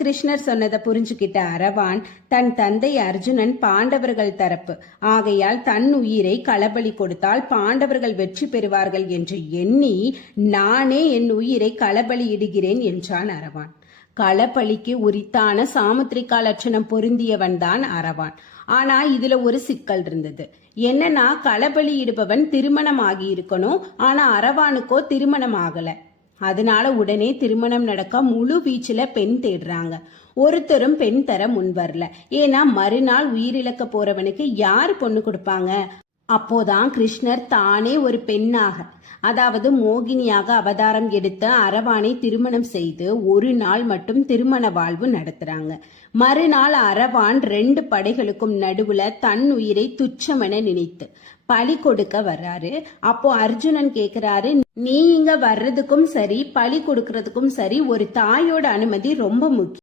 கிருஷ்ணர் சொன்னதை புரிஞ்சுக்கிட்ட அரவான் தன் தந்தை அர்ஜுனன் பாண்டவர்கள் தரப்பு ஆகையால் தன் உயிரை களபலி கொடுத்தால் பாண்டவர்கள் வெற்றி பெறுவார்கள் என்று எண்ணி நானே என் உயிரை களபலி இடுகிறேன் என்றான் அரவான். களபலிக்கு உரித்தான சாமுத்திரிகா லட்சணம் பொருந்தியவன் தான் அரவான். ஆனா இதுல ஒரு சிக்கல் இருந்தது. என்னன்னா களபலி இடுபவன் திருமணம் ஆகி இருக்கணும், ஆனா அரவானுக்கோ திருமணம் ஆகல. அதனால உடனே திருமணம் நடக்க முழு வீச்சுல பெண் தேடுறாங்க. ஒருத்தரும் பெண் தர முன் வரல. ஏன்னா மறுநாள் உயிரிழக்க போறவனுக்கு யாரு பொண்ணு கொடுப்பாங்க? அப்போதான் கிருஷ்ணர் தானே ஒரு பெண்ணாக, அதாவது மோகினியாக அவதாரம் எடுத்து அரவானை திருமணம் செய்து ஒரு நாள் மட்டும் திருமண வாழ்வு நடத்துறாங்க. மறுநாள் அரவான் 2 படைகளுக்கும் நடுவுல தன் உயிரை துச்சமென நினைத்து பலி கொடுக்க வர்றாரு. அப்போ அர்ஜுனன் கேக்குறாரு, நீ இங்க வர்றதுக்கும் சரி பலி கொடுக்கறதுக்கும் சரி ஒரு தாயோட அனுமதி ரொம்ப முக்கியம்.